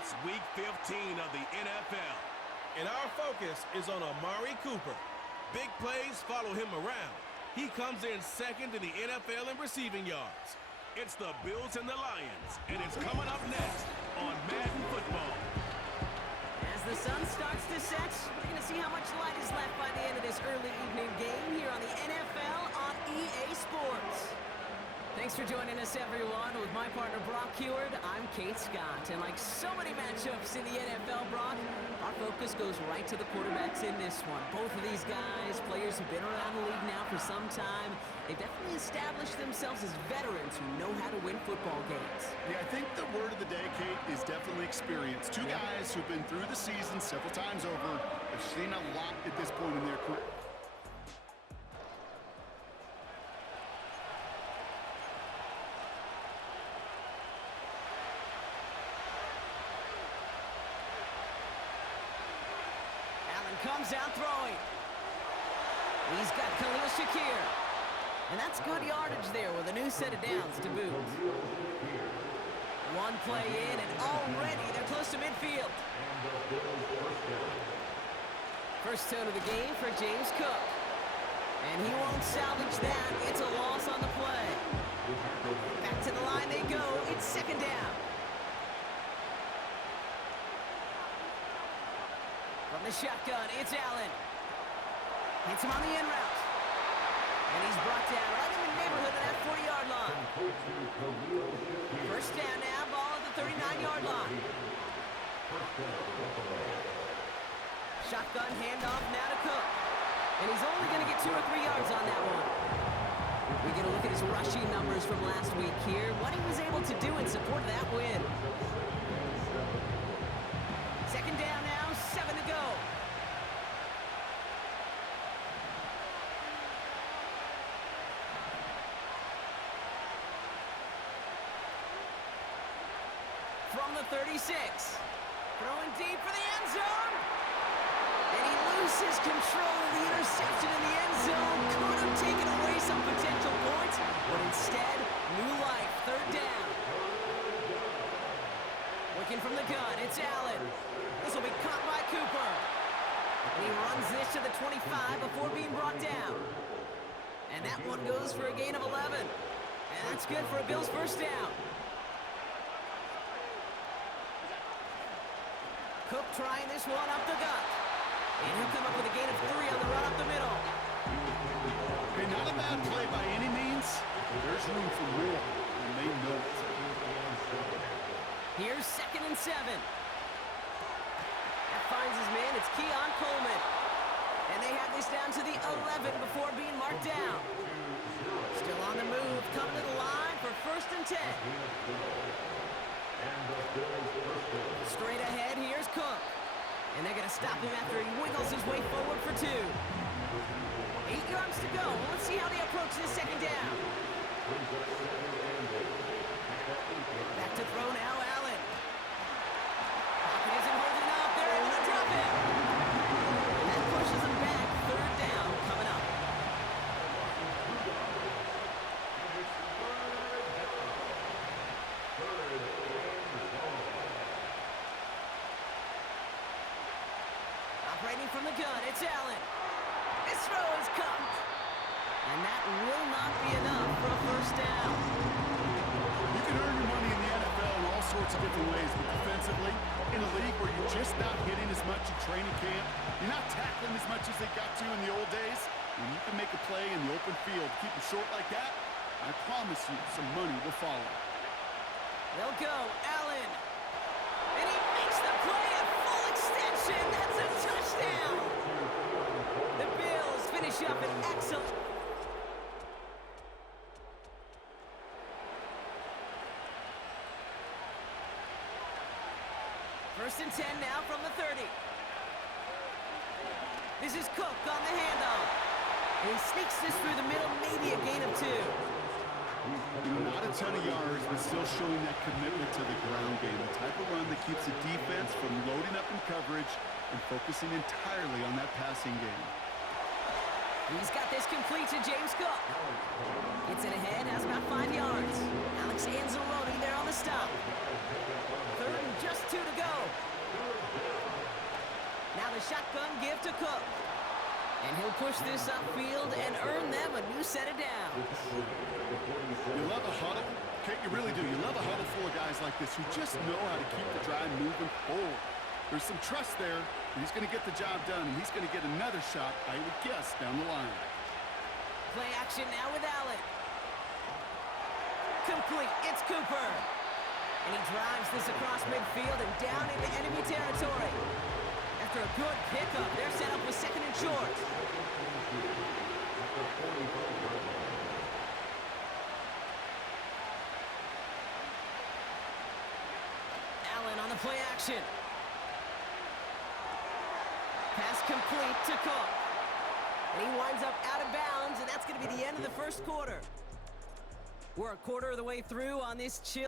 It's Week 15 of the NFL. And our focus is on Amari Cooper. Big plays follow him around. He comes in second in the NFL in receiving yards. It's the Bills and the Lions, and it's coming up next on Madden Football. As the sun starts to set, we're going to see how much light is left by the end of this early evening game here on the NFL on EA Sports. Thanks for joining us, everyone. With my partner, Brock Heward, I'm Kate Scott. And like so many matchups in the NFL, Brock, our focus goes right to the quarterbacks in this one. Both of these guys, players who've been around the league now for some time, they've definitely established themselves as veterans who know how to win football games. Yeah, I think the word of the day, Kate, is definitely experience. Two guys who've been through the season several times over, have seen a lot at this point in their career. Comes out throwing. He's got Khalil Shakir. And that's good yardage there with a new set of downs to boot. One play in, and already they're close to midfield. First tone of the game for James Cook. And he won't salvage that. It's a loss on the play. Back to the line they go. It's second down. From the shotgun, it's Allen. Hits him on the in route. And he's brought down right in the neighborhood of that 40-yard line. First down now, ball at the 39-yard line. Shotgun handoff now to Cook. And he's only going to get 2 or 3 yards on that one. We get a look at his rushing numbers from last week here. What he was able to do in support of that win. Second down now, 7 to go. From the 36. Throwing deep for the end zone. And he loses control of the interception in the end zone. Could have taken away some potential points, but instead, new life, third down. Looking from the gun, it's Allen. This will be caught by Cooper. And he runs this to the 25 before being brought down. And that one goes for a gain of 11. And that's good for a Bills first down. Cook trying this one up the gut. And he'll come up with a gain of 3 on the run up the middle. Okay, not a bad play by any means. There's room for more, and they know it. Here's second and 7. That finds his man. It's Keon Coleman. And they have this down to the 11 before being marked down. Still on the move. Coming to the line for first and 10. Straight ahead, here's Cook. And they're going to stop him after he wiggles his way forward for 2. 8 yards to go. Let's see how they approach this second down. Back to throw now, Allen. Pocket isn't holding up. They're able to drop him. And that pushes him back. Third down coming up. Operating from the gun, it's Allen. This throw is caught. And that will not be enough for a first down. You can earn your money in the NFL in all sorts of different ways, but defensively, in a league where you're just not hitting as much in training camp, you're not tackling as much as they got to in the old days, when you can make a play in the open field, keep it short like that, I promise you some money will follow. They'll go, Allen. And he makes the play at full extension. That's a touchdown. The Bills finish up an excellent. First and 10 now from the 30. This is Cook on the handoff. And he sneaks this through the middle, maybe a gain of 2. Not a ton of yards, but still showing that commitment to the ground game. The type of run that keeps the defense from loading up in coverage and focusing entirely on that passing game. He's got this complete to James Cook. Gets it ahead, has about 5 yards. Alex Anzalone there on the stop. Third and just 2 to go. give to Cook. And he'll push this upfield and earn them a new set of downs. You love a huddle. Okay, you really do. You love a huddle full of guys like this who just know how to keep the drive moving forward. There's some trust there. He's going to get the job done, and he's going to get another shot, I would guess, down the line. Play action now with Allen. Complete. It's Cooper. And he drives this across midfield and down into enemy territory. After a good pickup, they're set up with second and short. Allen on the play action. Pass complete to Cook. And he winds up out of bounds, and that's going to be the end of the first quarter. We're a quarter of the way through on this chill.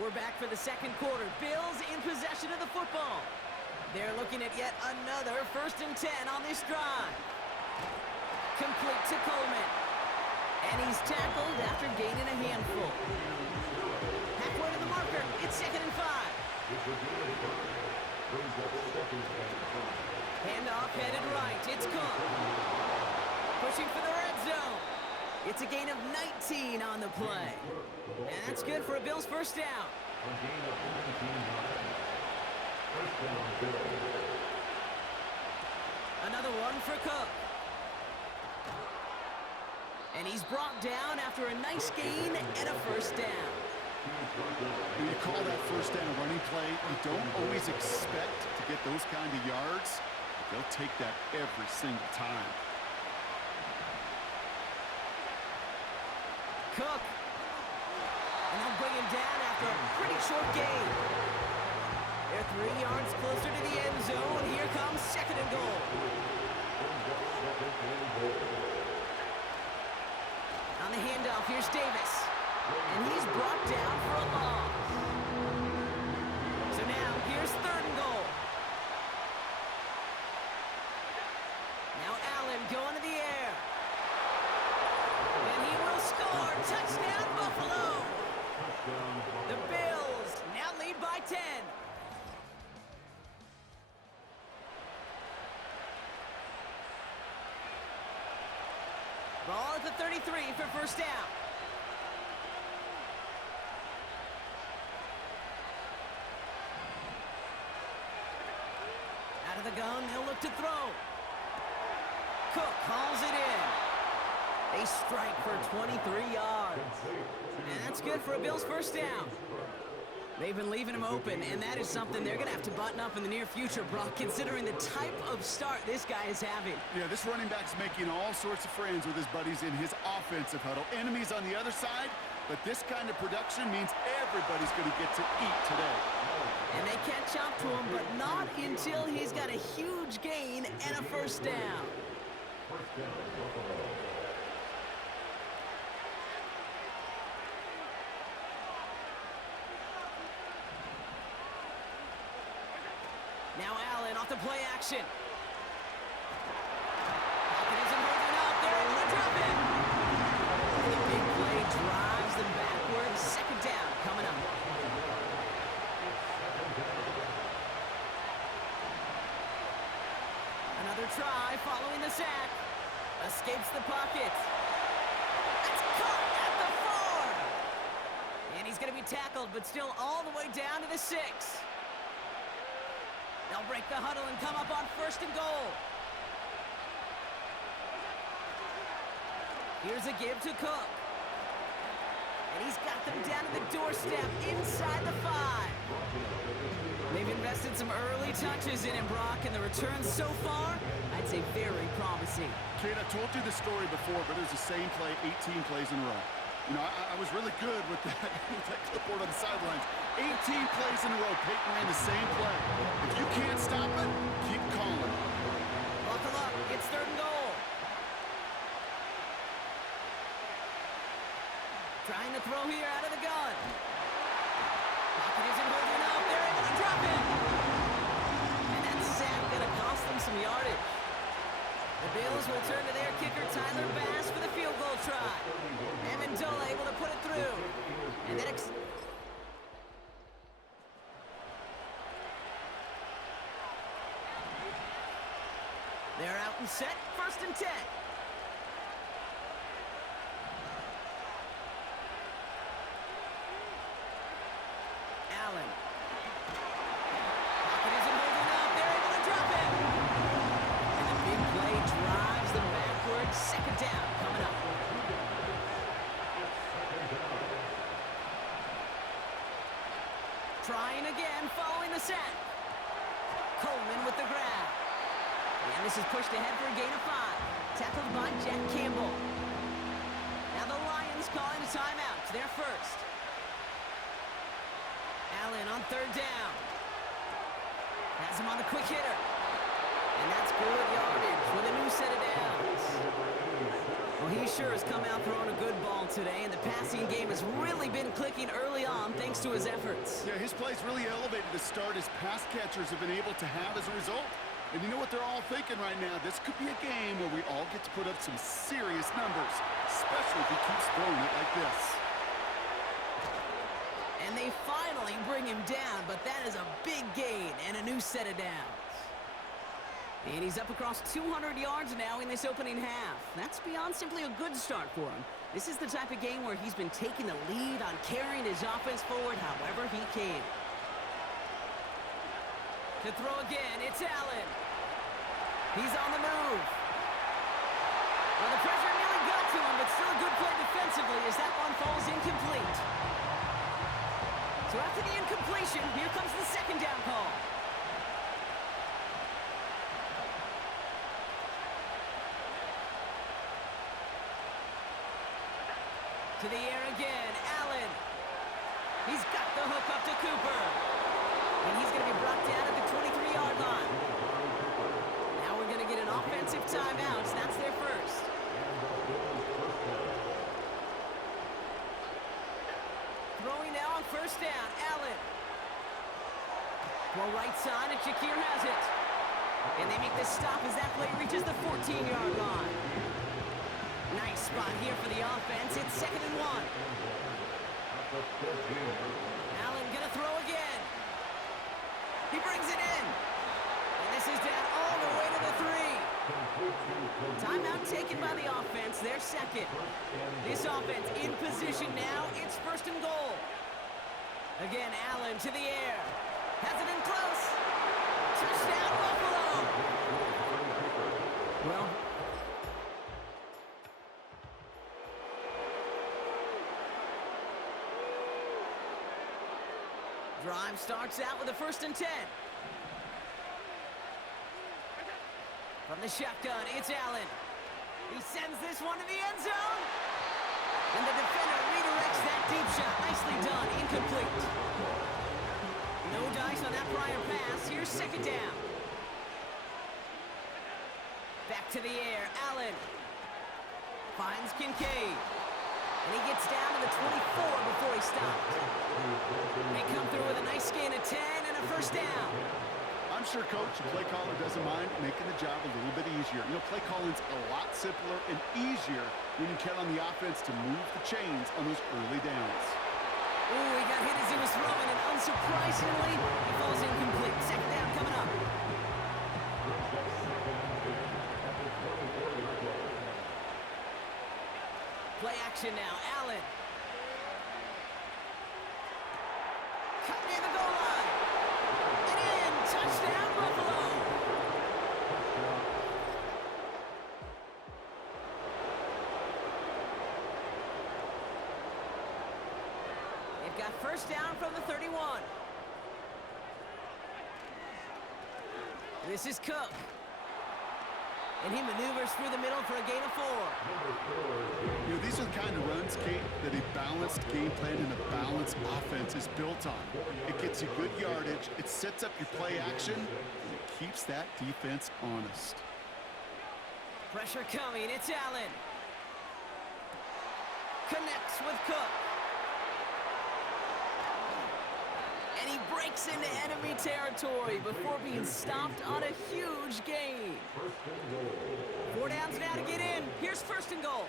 We're back for the second quarter. Bills in possession of the football. They're looking at yet another 1st and 10 on this drive. Complete to Coleman. And he's tackled after gaining a handful. Halfway to the marker. It's 2nd and 5. Handoff headed right. It's Cook. Pushing for the red zone. It's a gain of 19 on the play. And that's good for a Bills first down. Another one for Cook. And he's brought down after a nice gain and a first down. When you call that first down a running play, you don't always expect to get those kind of yards. But they'll take that every single time. Cook. And they'll bring him down after a pretty short gain. They're 3 yards closer to the end zone. Here comes 2nd and goal. On the handoff, here's Davis. And he's brought down for a loss. So now, here's 3rd and goal. Now Allen going to the air. And he will score. Touchdown, Buffalo. The Bills now lead by 10. Ball at the 33 for first down. Out of the gun, they'll look to throw. Cook calls it in. They strike for 23 yards. And that's good for a Bills first down. They've been leaving him open, and that is something they're going to have to button up in the near future, Brock, considering the type of start this guy is having. Yeah, this running back's making all sorts of friends with his buddies in his offensive huddle. Enemies on the other side, but this kind of production means everybody's going to get to eat today. And they catch up to him, but not until he's got a huge gain and a first down. Now Allen off the play action. Pocket isn't holding up. They're able to drop it. And the big play drives them backwards. 2nd down coming up. Another try following the sack. Escapes the pocket. That's caught at the 4. And he's going to be tackled, but still all the way down to the 6. They'll break the huddle and come up on 1st and goal. Here's a give to Cook. And he's got them down to the doorstep inside the 5. They've invested some early touches in him, Brock, and the returns so far, I'd say very promising. Kate, I told you this story before, but it was the same play 18 plays in a row. You know, I was really good with that, with that clipboard on the sidelines. 18 plays in a row, Peyton ran the same play. If you can't stop it, keep calling. Buckle up, it's 3rd and goal. Trying to throw here out of the gun. Pocket isn't holding up, they're able to drop it. And that sack gonna cost them some yardage. The Bills will turn to their kicker, Tyler Bass, for the field goal try. Amendola able to put it through. And then and set, 1st and 10. Allen. Pocket isn't holding up. They're able to drop it. And the big play drives them backwards. 2nd down coming up. Trying again, following the sack. Coleman with the grab. And this is pushed ahead for a gain of 5. Tackled by Jack Campbell. Now the Lions calling a timeout. They're first. Allen on 3rd down. Has him on the quick hitter. And that's good yardage with a new set of downs. Well, he sure has come out throwing a good ball today, and the passing game has really been clicking early on thanks to his efforts. Yeah, his play's really elevated the start his pass catchers have been able to have as a result. And you know what they're all thinking right now? This could be a game where we all get to put up some serious numbers, especially if he keeps throwing it like this. And they finally bring him down, but that is a big gain and a new set of downs. And he's up across 200 yards now in this opening half. That's beyond simply a good start for him. This is the type of game where he's been taking the lead on carrying his offense forward however he can. To throw again, it's Allen. He's on the move. Well, the pressure nearly got to him, but still a good play defensively as that one falls incomplete. So after the incompletion, here comes the 2nd down call. To the air again, Allen. He's got the hook up to Cooper. And he's going to be brought down at the 23-yard line. Now we're going to get an offensive timeout. That's their first. Throwing now on 1st down, Allen. Well, right side, and Shakir has it. And they make the stop as that play reaches the 14-yard line. Nice spot here for the offense. It's 2nd and 1. Allen gonna throw again. He brings it in. And this is down all the way to the 3. Timeout taken by the offense. Their 2nd. This offense in position now. It's 1st and goal. Again, Allen to the air. Has it in close. Touchdown, Buffalo. Well, drive starts out with a 1st and 10. From the shotgun, it's Allen. He sends this one to the end zone. And the defender redirects that deep shot. Nicely done. Incomplete. No dice on that prior pass. Here's 2nd down. Back to the air. Allen finds Kincaid. And he gets down to the 24 before he stops. They come through with a nice gain of 10 and a 1st down. I'm sure Coach, the play caller, doesn't mind making the job a little bit easier. You know, play calling's a lot simpler and easier when you count on the offense to move the chains on those early downs. Ooh, he got hit as he was throwing, and unsurprisingly, he falls incomplete. 2nd down coming up. Play action now. Allen. Cut near the goal line. And in. Touchdown, Buffalo. They've got 1st down from the 31. This is Cook. And he maneuvers through the middle for a gain of 4. You know, these are the kind of runs, Kate, that a balanced game plan and a balanced offense is built on. It gets you good yardage, it sets up your play action, and it keeps that defense honest. Pressure coming, it's Allen. Connects with Cook. And he breaks into enemy territory before being stopped on a huge gain. 4 downs now to get in. Here's 1st and goal.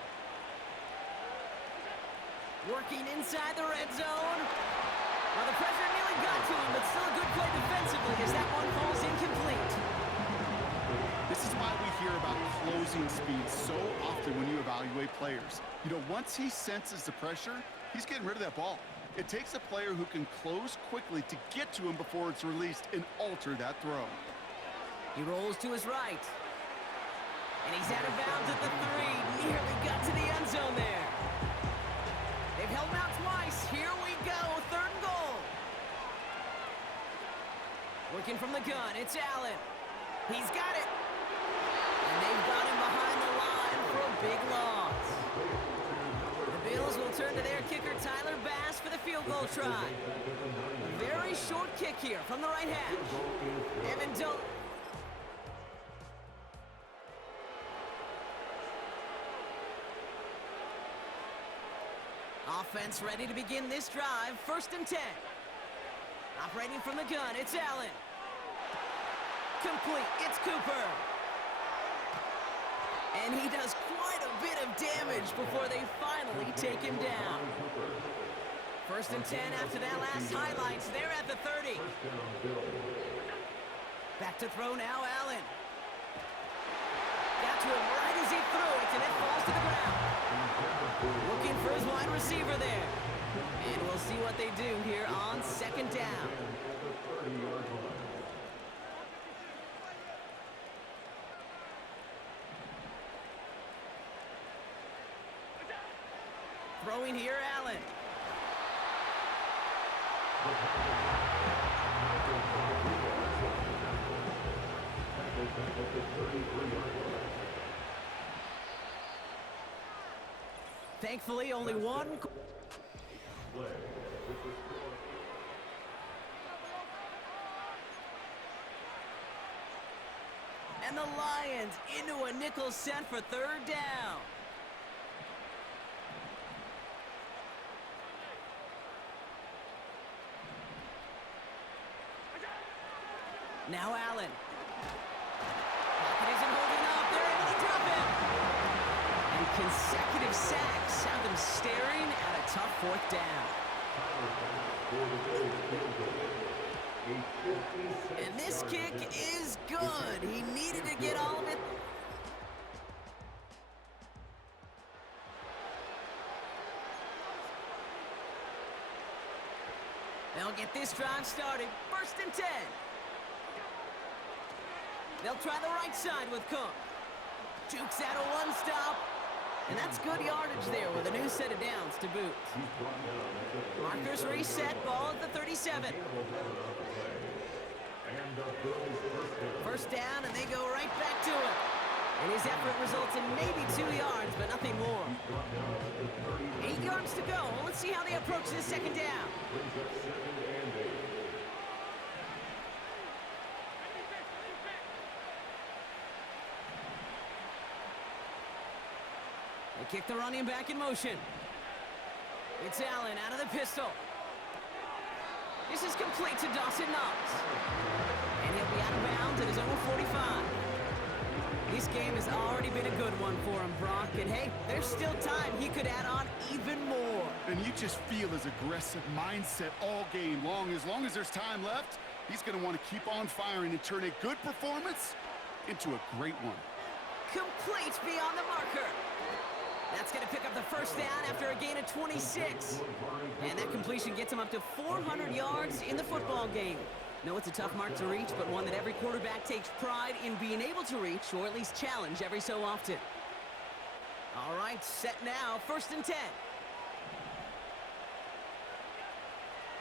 Working inside the red zone. Well, the pressure nearly got to him, but still a good play defensively as that one falls incomplete. This is why we hear about closing speed so often when you evaluate players. You know, once he senses the pressure, he's getting rid of that ball. It takes a player who can close quickly to get to him before it's released and alter that throw. He rolls to his right. And he's out of bounds at the 3. Nearly got to the end zone there. They've held him out twice. Here we go. 3rd and goal. Working from the gun. It's Allen. He's got it. And they've got him behind the line for a big loss. The Bills will turn to their kicker, Tyler Bass, for the field goal try. Very short kick here from the right hash. Evan Don't. Offense ready to begin this drive. 1st and 10. Operating from the gun, it's Allen. Complete, it's Cooper. And he does quite a bit of damage before they finally take him down. 1st and 10 after that last highlights. They're at the 30. Back to throw now, Allen. Got to him right as he threw it, and it falls to the ground. Looking for his wide receiver there. And we'll see what they do here on 2nd down. Throwing here, Allen. Thankfully, only one. And the Lions into a nickel set for 3rd down. Now Allen. Pocket isn't holding up. They're able to drop him. And consecutive sacks have them staring at a tough 4th down. And this kick is good. He needed to get all of it. They'll get this drive started. 1st and 10. They'll try the right side with Cook. Jukes out a 1-stop. And that's good yardage there with a new set of downs to boot. Markers reset, ball at the 37. 1st down, and they go right back to it. And his effort results in maybe 2 yards, but nothing more. 8 yards to go. Let's see how they approach this 2nd down. They kick the running back in motion. It's Allen out of the pistol. This is complete to Dawson Knox. And he'll be out of bounds at his own 45. This game has already been a good one for him, Brock. And hey, there's still time he could add on even more. And you just feel his aggressive mindset all game long. As long as there's time left, he's going to want to keep on firing and turn a good performance into a great one. Complete beyond the marker. That's going to pick up the 1st down after a gain of 26. And that completion gets him up to 400 yards in the football game. No, it's a tough mark to reach, but one that every quarterback takes pride in being able to reach, or at least challenge every so often. All right, set now, 1st and 10.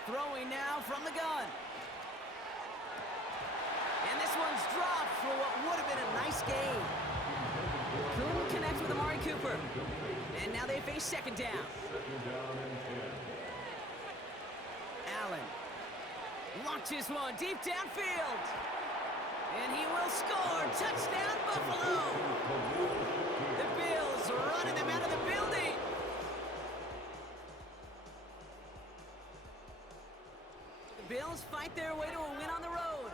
Throwing now from the gun. And this one's dropped for what would have been a nice gain. Couldn't connect with Amari Cooper. And now they face 2nd down. Allen launches one deep downfield. And he will score. Touchdown, Buffalo. The Bills running them out of the building. The Bills fight their way to a win on the road.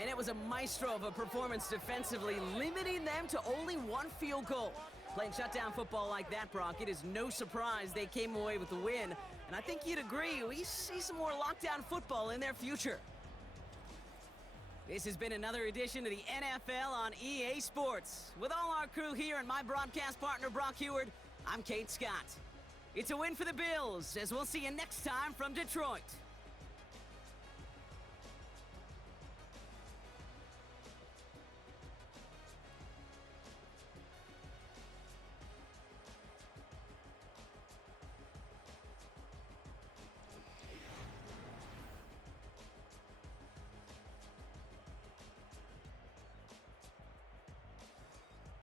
And it was a maestro of a performance defensively, limiting them to only 1 field goal. Playing shutdown football like that, Brock, it is no surprise they came away with the win. And I think you'd agree, we see some more lockdown football in their future. This has been another edition of the NFL on EA Sports. With all our crew here and my broadcast partner, Brock Heward, I'm Kate Scott. It's a win for the Bills, as we'll see you next time from Detroit.